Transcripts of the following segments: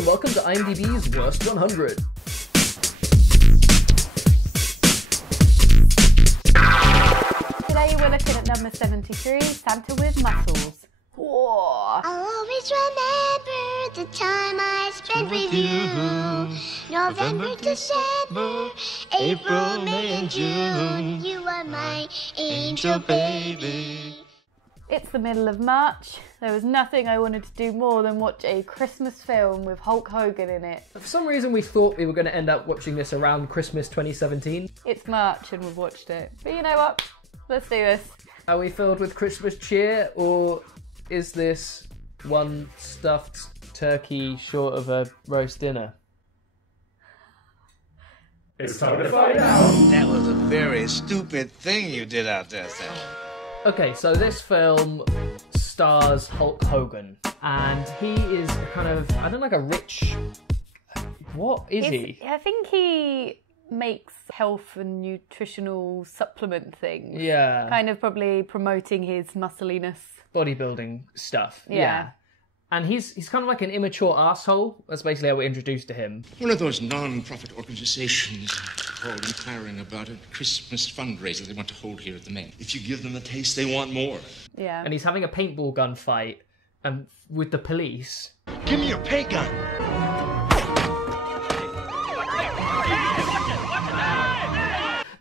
and welcome to IMDb's Worst 100. Today we're looking at number 73, Santa with Muscles. Whoa. I'll always remember the time I spent with you. November, December, April, May, and June. You are my angel baby. It's the middle of March. There was nothing I wanted to do more than watch a Christmas film with Hulk Hogan in it. For some reason we thought we were going to end up watching this around Christmas 2017. It's March and we've watched it. But you know what? Let's do this. Are we filled with Christmas cheer, or is this one stuffed turkey short of a roast dinner? It's time to find out! That was a very stupid thing you did out there, Sam. Okay, so this film stars Hulk Hogan, and he is kind of, I don't know, like a rich... What is he? I think he makes health and nutritional supplement things. Yeah. Kind of probably promoting his muscliness. Bodybuilding stuff. Yeah. And he's kind of like an immature asshole. That's basically how we're introduced to him. One of those non-profit organizations called inquiring about a Christmas fundraiser they want to hold here at the Mint. If you give them a taste, they want more. Yeah. And he's having a paintball gun fight with the police. Give me your paint gun.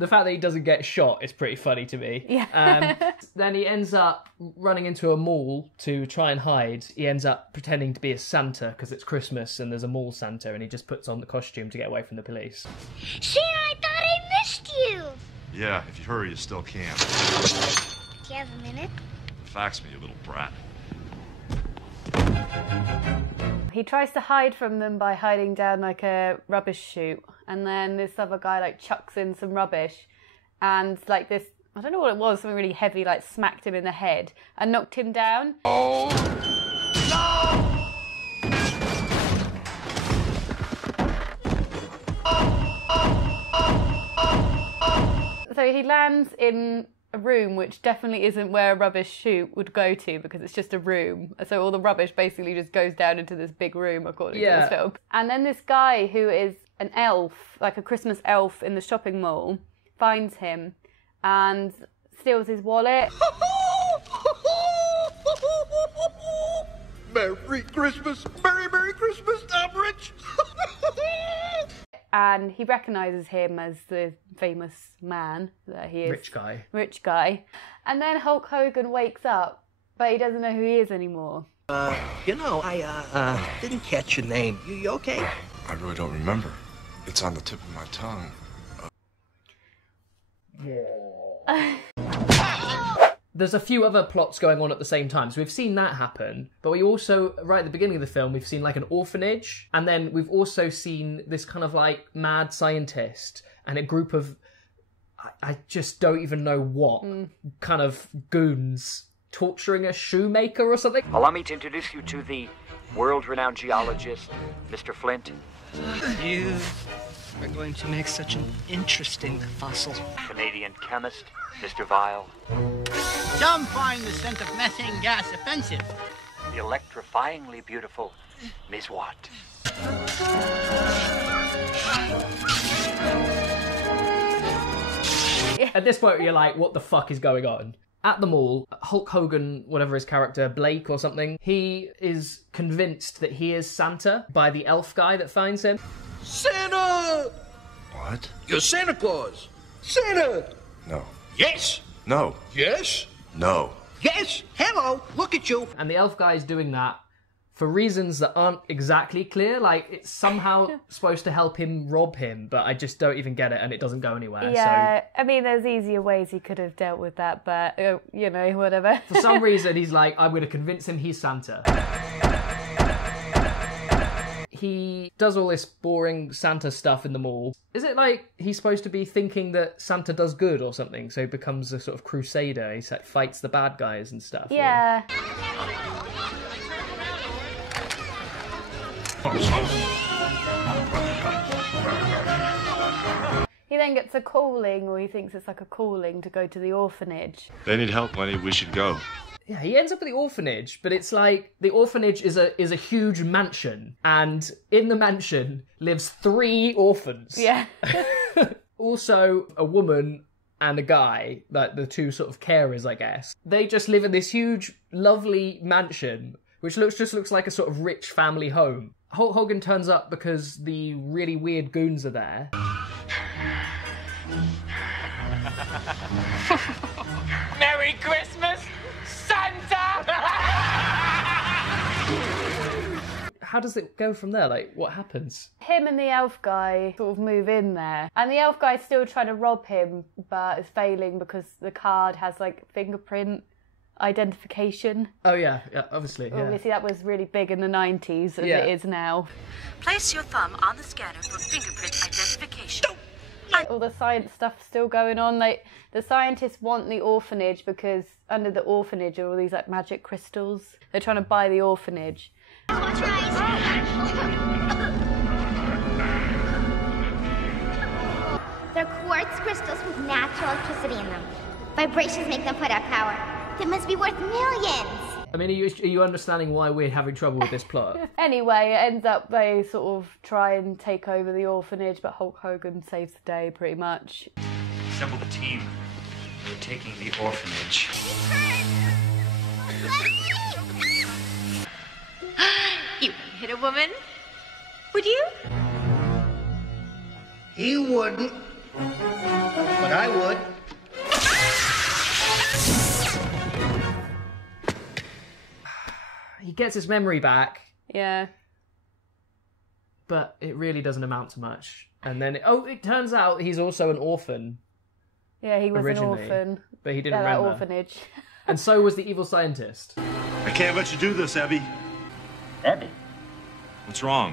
The fact that he doesn't get shot is pretty funny to me. Yeah. Then he ends up running into a mall to try and hide. He ends up pretending to be a Santa because it's Christmas and there's a mall Santa, and he just puts on the costume to get away from the police. Santa, I thought I missed you. Yeah, if you hurry, you still can. Do you have a minute? Fax me, you little brat. He tries to hide from them by hiding down like a rubbish chute, and then this other guy like chucks in some rubbish, and like this, I don't know what it was, something really heavy like smacked him in the head and knocked him down. Oh, no! So he lands in a room which definitely isn't where a rubbish chute would go to, because it's just a room. So all the rubbish basically just goes down into this big room, according to this film. And then this guy who is an elf, like a Christmas elf in the shopping mall, finds him and steals his wallet. Merry Christmas! Merry Christmas, I'm rich! And he recognises him as the famous man that he is. Rich guy. And then Hulk Hogan wakes up, but he doesn't know who he is anymore. I didn't catch your name. You okay? I really don't remember. It's on the tip of my tongue. There's a few other plots going on at the same time, so we've seen that happen, but we also, right at the beginning of the film, we've seen like an orphanage, and then we've also seen this kind of like mad scientist and a group of, I just don't even know what, kind of goons torturing a shoemaker or something. Allow me to introduce you to the world-renowned geologist, Mr. Flint. You are going to make such an interesting fossil. Canadian chemist, Mr. Vile. Some find the scent of methane gas offensive. The electrifyingly beautiful Ms. Watt. At this point, you're like, what the fuck is going on? At the mall, Hulk Hogan, whatever his character, Blake or something, he is convinced that he is Santa by the elf guy that finds him. Santa! What? You're Santa Claus! Santa! No. Yes! No. Yes! No. Yes! Hello! Look at you! And the elf guy is doing that for reasons that aren't exactly clear. Like, it's somehow supposed to help him rob him, but I just don't even get it, and it doesn't go anywhere. Yeah, I mean, there's easier ways he could have dealt with that, but, you know, whatever. For some reason, he's like, I'm going to convince him he's Santa. He does all this boring Santa stuff in the mall. Is it like he's supposed to be thinking that Santa does good or something, so he becomes a sort of crusader, he fights the bad guys and stuff? Yeah. He then gets a calling, or he thinks it's like a calling to go to the orphanage. They need help, Lenny. We should go. Yeah, he ends up at the orphanage, but it's like the orphanage is a huge mansion, and in the mansion lives 3 orphans. Yeah. Also, a woman and a guy, like the 2 sort of carers, I guess. They just live in this huge, lovely mansion, which just looks like a sort of rich family home. Hulk Hogan turns up because the really weird goons are there. Merry Christmas, Santa! How does it go from there? Like, what happens? Him and the elf guy sort of move in there. And the elf guy's still trying to rob him, but is failing because the card has, like, fingerprint identification. Oh, yeah, obviously. Yeah. Obviously, that was really big in the 90s, as it is now. Place your thumb on the scanner for fingerprint identification. All the science stuff still going on. Like, the scientists want the orphanage because under the orphanage are all these, like, magic crystals. They're trying to buy the orphanage. They're quartz crystals with natural electricity in them. Vibrations make them put out power. That must be worth millions. I mean, are you understanding why we're having trouble with this plot? Anyway, it ends up they sort of try and take over the orphanage, but Hulk Hogan saves the day pretty much. Assemble the team. We're taking the orphanage. You wouldn't hit a woman, would you? He wouldn't, but I would. He gets his memory back. Yeah. But it really doesn't amount to much. And then, it turns out he's also an orphan. Yeah, he was originally, an orphan. But he didn't remember. That orphanage. And so was the evil scientist. I can't let you do this, Abby. Abby? What's wrong?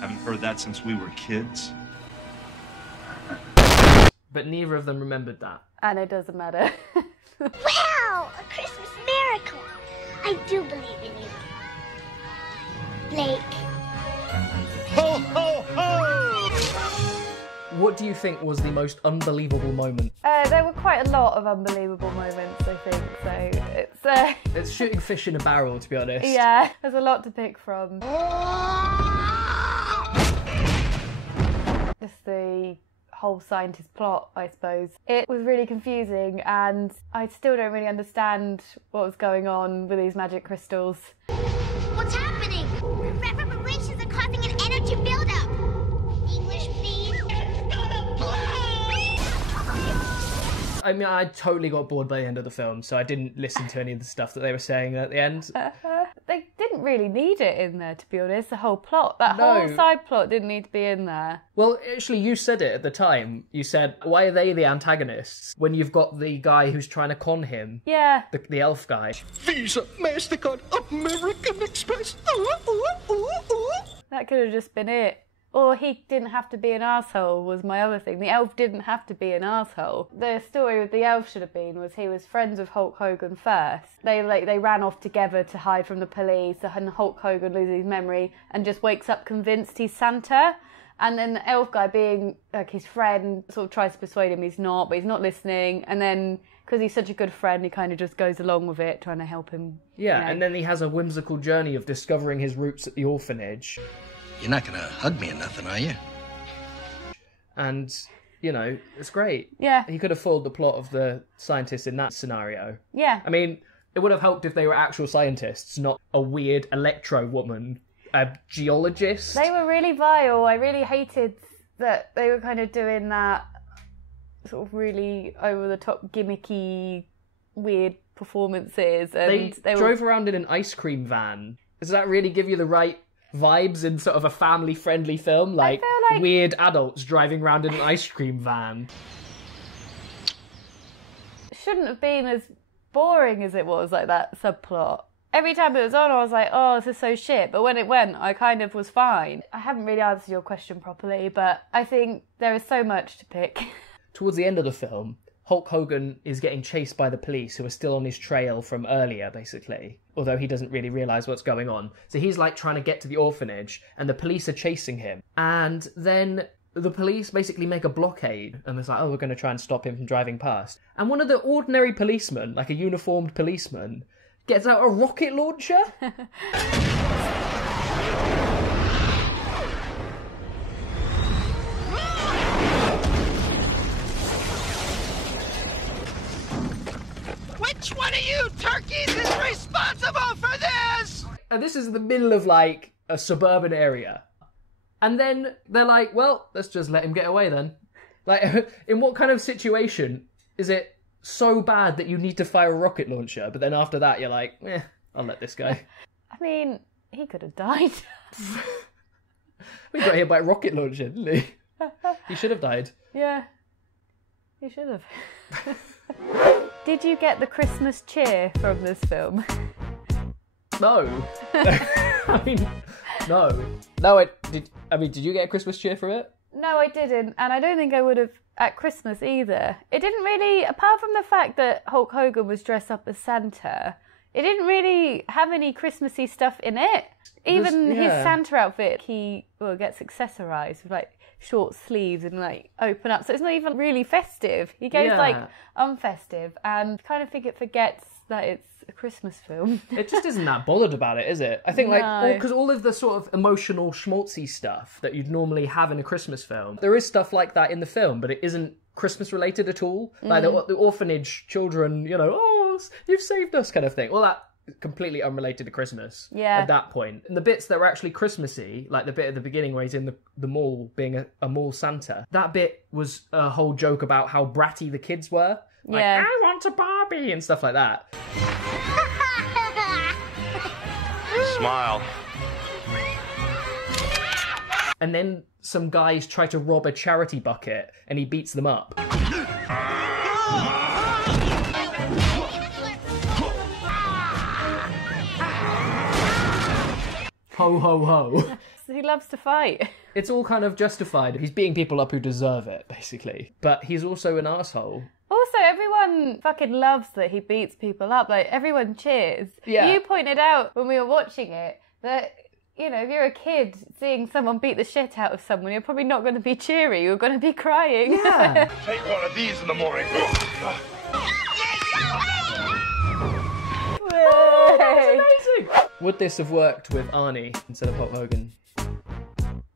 Haven't heard that since we were kids. But neither of them remembered that. And it doesn't matter. Wow! A Christmas miracle! I do believe in you. Blake. Ho, ho, ho! What do you think was the most unbelievable moment? There were quite a lot of unbelievable moments, I think, so It's shooting fish in a barrel, to be honest. Yeah, there's a lot to pick from. Just the whole scientist plot, I suppose. It was really confusing, and I still don't really understand what was going on with these magic crystals. What's happening? Reverberations are causing an energy buildup. English, please. It's gonna blow! I mean, I totally got bored by the end of the film, so I didn't listen to any of the stuff that they were saying at the end. They didn't really need it in there, to be honest, the whole plot. That whole side plot didn't need to be in there. Well, actually, you said it at the time. You said, why are they the antagonists when you've got the guy who's trying to con him? Yeah. The elf guy. Visa, MasterCard, American Express. That could have just been it. Or he didn't have to be an arsehole was my other thing. The elf didn't have to be an arsehole. The story with the elf should have been was he was friends with Hulk Hogan first. They ran off together to hide from the police, and Hulk Hogan loses his memory and just wakes up convinced he's Santa. And then the elf guy, being like his friend, sort of tries to persuade him he's not, but he's not listening. And then, because he's such a good friend, he kind of just goes along with it, trying to help him. Yeah, you know. And then he has a whimsical journey of discovering his roots at the orphanage. You're not gonna hug me or nothing, are you? And, you know, it's great. Yeah. He could have followed the plot of the scientists in that scenario. Yeah. I mean, it would have helped if they were actual scientists, not a weird electro woman, a geologist. They were really vile. I really hated that they were kind of doing that sort of really over-the-top, gimmicky, weird performances. And they drove around in an ice cream van. Does that really give you the right vibes in sort of a family-friendly film? Like weird adults driving around in an ice cream van. Shouldn't have been as boring as it was, like that subplot. Every time it was on, I was like, oh, this is so shit. But when it went, I kind of was fine. I haven't really answered your question properly, but I think there is so much to pick. Towards the end of the film, Hulk Hogan is getting chased by the police who are still on his trail from earlier, basically. Although he doesn't really realise what's going on. So he's like trying to get to the orphanage and the police are chasing him. And then the police basically make a blockade and it's like, oh, we're going to try and stop him from driving past. And one of the ordinary policemen, like a uniformed policeman, Gets out a rocket launcher? Which one of you turkeys is responsible for this? And this is in the middle of, like, a suburban area. And then they're like, well, let's just let him get away then. Like, in what kind of situation is it so bad that you need to fire a rocket launcher, but then after that you're like, I'll let this guy. I mean, he could have died. We got hit by a rocket launcher, didn't he? He should have died. Yeah, he should have. Did you get the Christmas cheer from this film? No. I mean, no. No, did you get a Christmas cheer from it? No, I didn't, and I don't think I would have at Christmas either. It didn't really, apart from the fact that Hulk Hogan was dressed up as Santa, it didn't really have any Christmassy stuff in it. Even his Santa outfit, he gets accessorised with like short sleeves and like open up, so it's not even really festive. He goes like unfestive, and kind of think it forgets that it's a Christmas film. It just isn't that bothered about it, is it? I think because all of the sort of emotional schmaltzy stuff that you'd normally have in a Christmas film, there is stuff like that in the film, but it isn't Christmas related at all. Like the orphanage children, oh, you've saved us kind of thing. Well, that completely unrelated to Christmas at that point. And the bits that were actually Christmassy, like the bit at the beginning where he's in the mall being a mall Santa, that bit was a whole joke about how bratty the kids were. Like, I want a Barbie and stuff like that. Smile. And then some guys try to rob a charity bucket and he beats them up. Ho, ho, ho. He loves to fight. It's all kind of justified. He's beating people up who deserve it, basically. But he's also an arsehole. Also, everyone fucking loves that he beats people up. Like, everyone cheers. Yeah. You pointed out when we were watching it that, if you're a kid seeing someone beat the shit out of someone, you're probably not going to be cheery. You're going to be crying. Yeah. Take one of these in the morning. Oh, that was amazing. Would this have worked with Arnie instead of Hulk Hogan?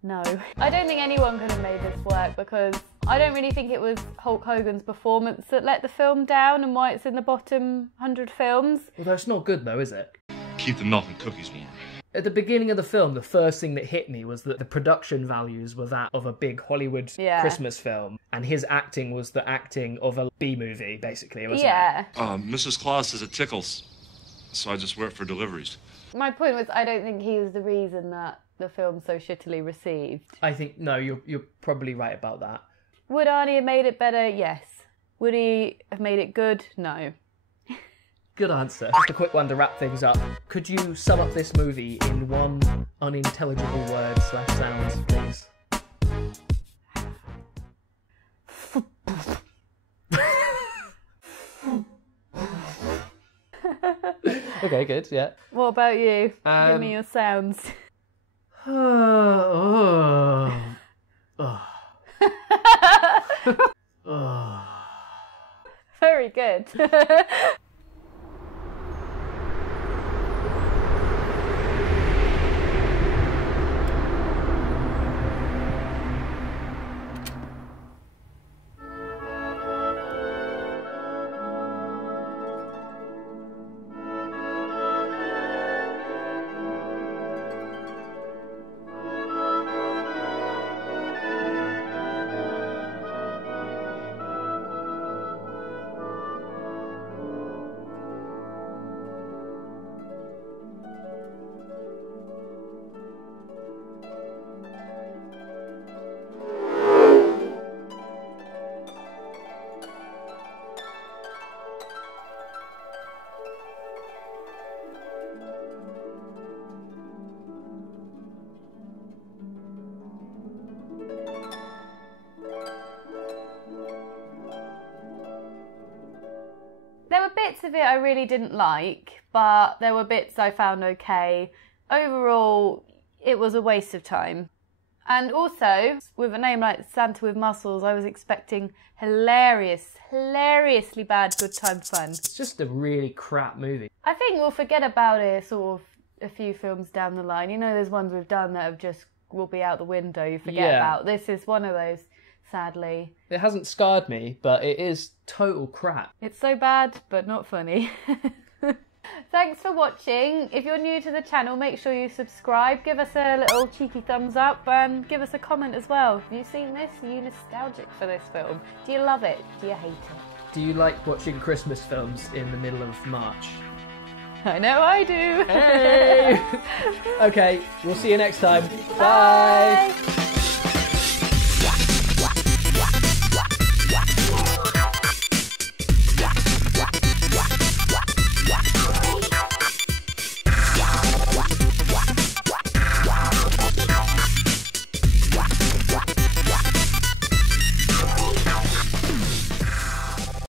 No. I don't think anyone could have made this work because I don't really think it was Hulk Hogan's performance that let the film down and why it's in the bottom 100 films. Well, that's not good though, is it? Keep the milk and cookies warm. At the beginning of the film, the first thing that hit me was that the production values were that of a big Hollywood Christmas film, and his acting was the acting of a B-movie, basically, wasn't it? Mrs. Claus says it tickles, so I just wear it for deliveries. My point was, I don't think he was the reason that the film's so shittily received. I think, no, you're probably right about that. Would Arnie have made it better? Yes. Would he have made it good? No. Good answer. Just a quick one to wrap things up. Could you sum up this movie in one unintelligible word / sound, please? Okay, good, yeah. What about you? Give me your sounds. Very good. There were bits of it I really didn't like, but there were bits I found okay. Overall, it was a waste of time. And also, with a name like Santa with Muscles, I was expecting hilariously bad good time fun. It's just a really crap movie. I think we'll forget about it sort of a few films down the line. You know, there's ones we've done that have just will be out the window, you forget about. This is one of those, sadly. It hasn't scarred me, but it is total crap. It's so bad, but not funny. Thanks for watching. If you're new to the channel, make sure you subscribe, give us a little cheeky thumbs up, and give us a comment as well. Have you seen this? Are you nostalgic for this film? Do you love it? Do you hate it? Do you like watching Christmas films in the middle of March? I know I do. Hey! Okay, we'll see you next time. Bye!